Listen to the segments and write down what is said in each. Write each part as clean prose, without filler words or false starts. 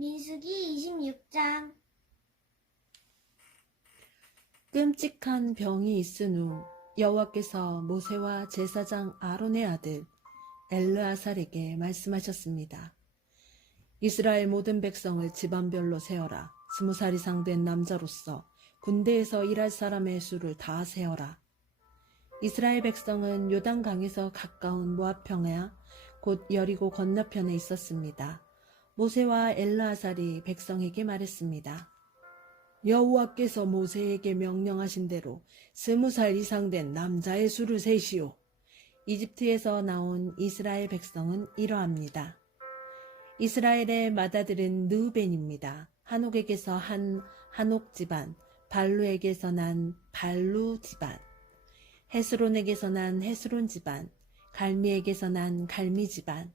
민수기 26장. 끔찍한 병이 있은 후 여호와께서 모세와 제사장 아론의 아들 엘르아살에게 말씀하셨습니다. 이스라엘 모든 백성을 집안별로 세어라. 20살 이상 된 남자로서 군대에서 일할 사람의 수를 다 세어라. 이스라엘 백성은 요단강에서 가까운 모압 평야 곧 여리고 건너편에 있었습니다. 모세와 엘르아살이 백성에게 말했습니다. 여호와께서 모세에게 명령하신 대로 20살 이상 된 남자의 수를 세시오. 이집트에서 나온 이스라엘 백성은 이러합니다. 이스라엘의 맏아들은 느우벤입니다. 한옥에게서 한 한옥 집안, 발루에게서 난 발루 집안, 헤스론에게서 난 헤스론 집안, 갈미에게서 난 갈미 집안.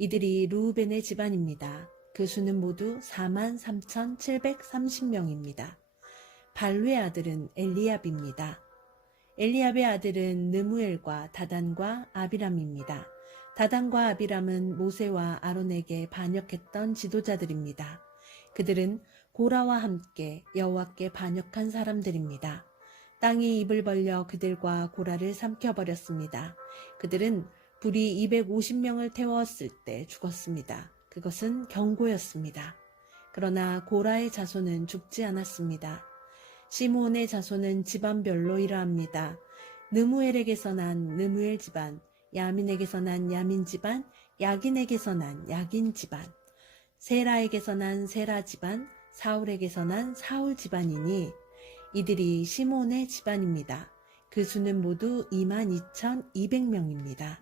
이들이 르우벤의 집안입니다. 그 수는 모두 43,730명입니다. 발루의 아들은 엘리압입니다. 엘리압의 아들은 느무엘과 다단과 아비람입니다. 다단과 아비람은 모세와 아론에게 반역했던 지도자들입니다. 그들은 고라와 함께 여호와께 반역한 사람들입니다. 땅이 입을 벌려 그들과 고라를 삼켜버렸습니다. 그들은 불이 250명을 태웠을 때 죽었습니다. 그것은 경고였습니다. 그러나 고라의 자손은 죽지 않았습니다. 시므온의 자손은 집안별로 이러합니다. 느무엘에게서 난 느무엘 집안, 야민에게서 난 야민 집안, 야긴에게서 난 야긴 집안, 세라에게서 난 세라 집안, 사울에게서 난 사울 집안이니 이들이 시므온의 집안입니다. 그 수는 모두 22,200명입니다.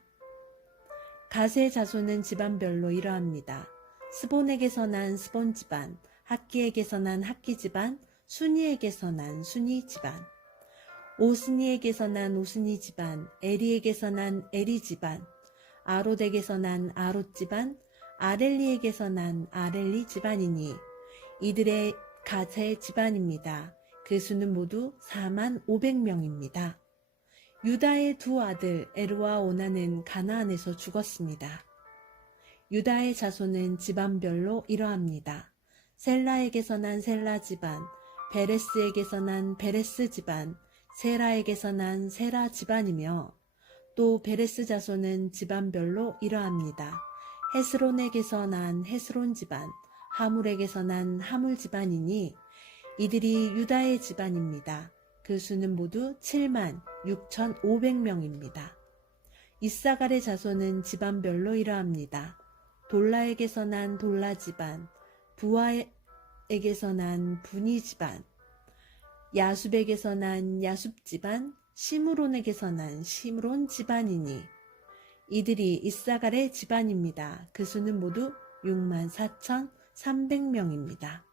가세의 자손은 집안별로 이러합니다. 스본에게서 난 스본 집안, 학기에게서 난 학기 집안, 순이에게서 난 순이 집안, 오스니에게서 난 오스니 집안, 에리에게서 난 에리 집안, 아롯에게서 난 아롯 집안, 아렐리에게서 난 아렐리 집안이니 이들의 가세 집안입니다. 그 수는 모두 45,000명입니다. 유다의 두 아들 에르와 오나는 가나안에서 죽었습니다. 유다의 자손은 집안별로 이러합니다. 셀라에게서 난 셀라 집안, 베레스에게서 난 베레스 집안, 세라에게서 난 세라 집안이며 또 베레스 자손은 집안별로 이러합니다. 헤스론에게서 난 헤스론 집안, 하물에게서 난 하물 집안이니 이들이 유다의 집안입니다. 그 수는 모두 76,500명입니다. 이사갈의 자손은 집안별로 이러합니다. 돌라에게서 난 돌라 집안, 부하에게서 난 분이 집안, 야숲에게서 난 야숲 집안, 시므론에게서 난 시므론 집안이니 이들이 이사갈의 집안입니다. 그 수는 모두 64,300명입니다.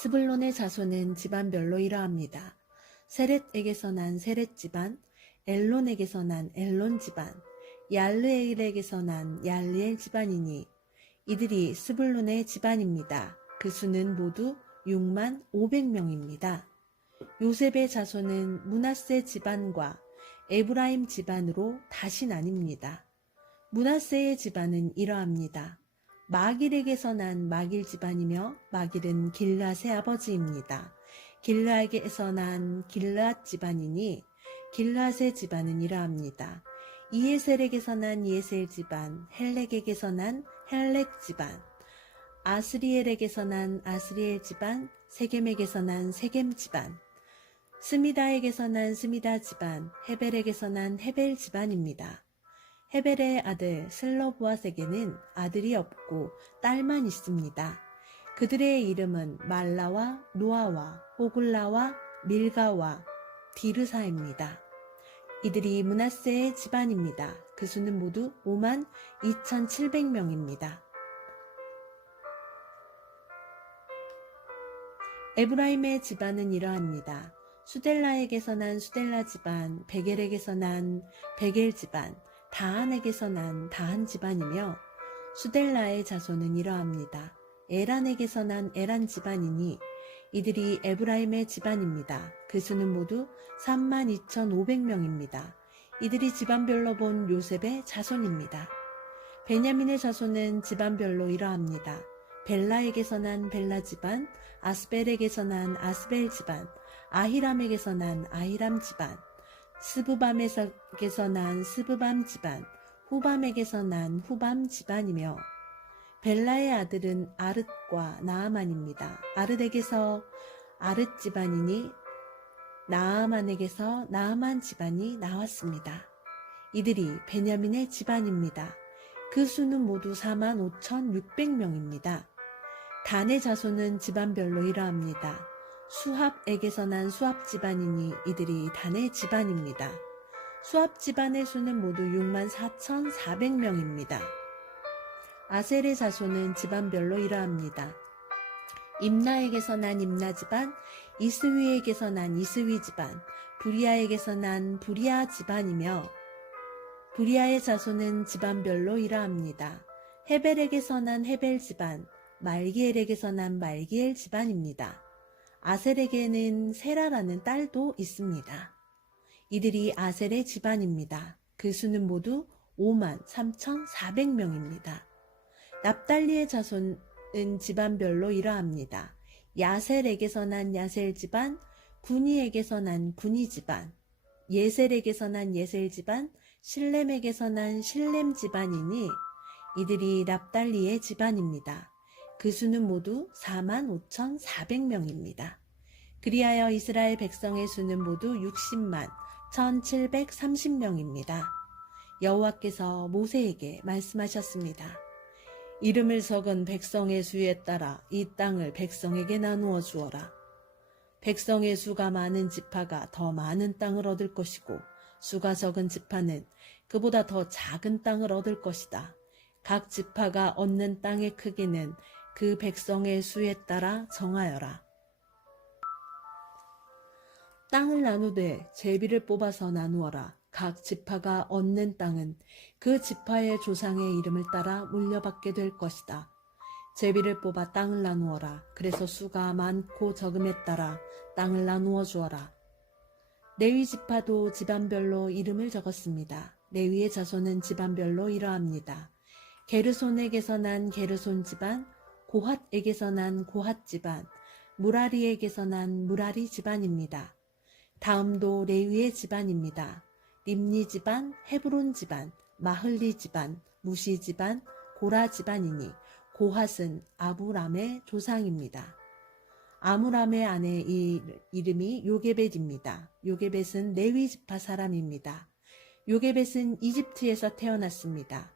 스불론의 자손은 집안별로 이러합니다. 세렛에게서 난 세렛 집안, 엘론에게서 난 엘론 집안, 얄르엘에게서 난 얄르엘 집안이니 이들이 스불론의 집안입니다. 그 수는 모두 65,000명입니다. 요셉의 자손은 므낫세 집안과 에브라임 집안으로 다시 나뉩니다. 므낫세의 집안은 이러합니다. 마길에게서 난 마길 집안이며 마길은 길앗의 아버지입니다. 길앗에게서 난 길앗 집안이니 길앗의 집안은 이러합니다. 이에셀에게서 난 이에셀 집안, 헬렉에게서 난 헬렉 집안, 아스리엘에게서 난 아스리엘 집안, 세겜에게서 난 세겜 집안, 스미다에게서 난 스미다 집안, 헤벨에게서 난 헤벨 집안입니다. 헤벨의 아들 슬로브앗에게는 아들이 없고 딸만 있습니다. 그들의 이름은 말라와 노아와 호글라와 밀가와 디르사입니다. 이들이 므낫세의 집안입니다. 그 수는 모두 52,700명입니다. 에브라임의 집안은 이러합니다. 수델라에게서 난 수델라 집안, 베겔에게서 난 베겔 집안, 다한에게서 난 다한 집안이며 수델라의 자손은 이러합니다. 에란에게서 난 에란 집안이니 이들이 에브라임의 집안입니다. 그 수는 모두 32,500명입니다. 이들이 집안별로 본 요셉의 자손입니다. 베냐민의 자손은 집안별로 이러합니다. 벨라에게서 난 벨라 집안, 아스벨에게서 난 아스벨 집안, 아히람에게서 난 아히람 집안, 스브밤에게서 난 스브밤 집안, 후밤에게서 난 후밤 집안이며 벨라의 아들은 아릇과 나아만입니다. 아릇에게서 아릇 집안이니 나아만에게서 나아만 집안이 나왔습니다. 이들이 베냐민의 집안입니다. 그 수는 모두 45,600명입니다. 단의 자손은 집안별로 이러합니다. 수합에게서 난 수합 집안이니 이들이 단의 집안입니다. 수합 집안의 수는 모두 64,400명입니다. 아셀의 자손은 집안별로 이러합니다. 임나에게서 난 임나 집안, 이스위에게서 난 이스위 집안, 부리아에게서 난 부리아 집안이며 부리아의 자손은 집안별로 이러합니다. 헤벨에게서 난 헤벨 집안, 말기엘에게서 난 말기엘 집안입니다. 아셀에게는 세라라는 딸도 있습니다. 이들이 아셀의 집안입니다. 그 수는 모두 53,400명입니다. 납달리의 자손은 집안별로 이러합니다. 야셀에게서 난 야셀 집안, 구니에게서 난 구니 집안, 예셀에게서 난 예셀 집안, 실렘에게서 난 실렘 집안이니 이들이 납달리의 집안입니다. 그 수는 모두 45,400명입니다. 그리하여 이스라엘 백성의 수는 모두 60만 1,730명입니다. 여호와께서 모세에게 말씀하셨습니다. 이름을 적은 백성의 수에 따라 이 땅을 백성에게 나누어 주어라. 백성의 수가 많은 지파가 더 많은 땅을 얻을 것이고 수가 적은 지파는 그보다 더 작은 땅을 얻을 것이다. 각 지파가 얻는 땅의 크기는 그 백성의 수에 따라 정하여라. 땅을 나누되 제비를 뽑아서 나누어라. 각 지파가 얻는 땅은 그 지파의 조상의 이름을 따라 물려받게 될 것이다. 제비를 뽑아 땅을 나누어라. 그래서 수가 많고 적음에 따라 땅을 나누어 주어라. 레위 지파도 집안별로 이름을 적었습니다. 레위의 자손은 집안별로 이러합니다. 게르손에게서 난 게르손 집안, 고핫에게서 난 고핫 집안, 무라리에게서 난 무라리 집안입니다. 다음도 레위의 집안입니다. 림니 집안, 헤브론 집안, 마흘리 집안, 무시 집안, 고라 집안이니 고핫은 아브람의 조상입니다. 아므람의 아내 이름이 요게벳입니다. 요게벳은 레위 지파 사람입니다. 요게벳은 이집트에서 태어났습니다.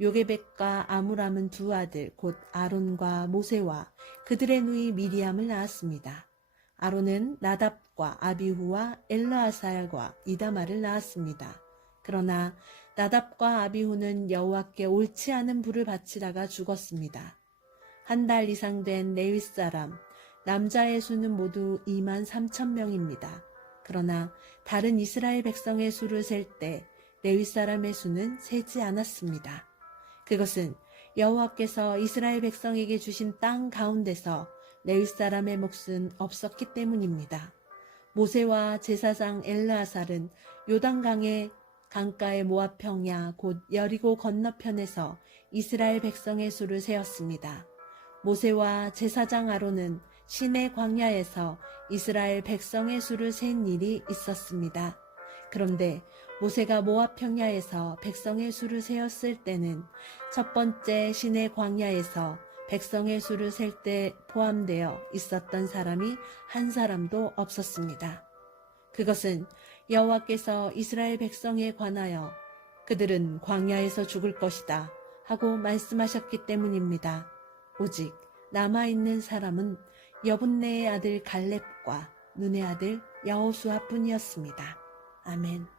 요게벳과 아므람은 두 아들 곧 아론과 모세와 그들의 누이 미리암을 낳았습니다. 아론은 나답과 아비후와 엘르아살과 이다말을 낳았습니다. 그러나 나답과 아비후는 여호와께 옳지 않은 불을 바치다가 죽었습니다. 한 달 이상 된 레위 사람 남자의 수는 모두 23,000명입니다. 그러나 다른 이스라엘 백성의 수를 셀 때 레위 사람의 수는 세지 않았습니다. 그것은 여호와께서 이스라엘 백성에게 주신 땅 가운데서 레위 사람의 몫은 없었기 때문입니다. 모세와 제사장 엘르아살은 요단강의 강가의 모압 평야 곧 여리고 건너편에서 이스라엘 백성의 수를 세었습니다. 모세와 제사장 아론은 시내 광야에서 이스라엘 백성의 수를 센 일이 있었습니다. 그런데 모세가 모압 평야에서 백성의 수를 세었을 때는 첫 번째 시내 광야에서 백성의 수를 셀 때 포함되어 있었던 사람이 한 사람도 없었습니다. 그것은 여호와께서 이스라엘 백성에 관하여 그들은 광야에서 죽을 것이다 하고 말씀하셨기 때문입니다. 오직 남아있는 사람은 여분네의 아들 갈렙과 눈의 아들 여호수아뿐이었습니다. 아멘.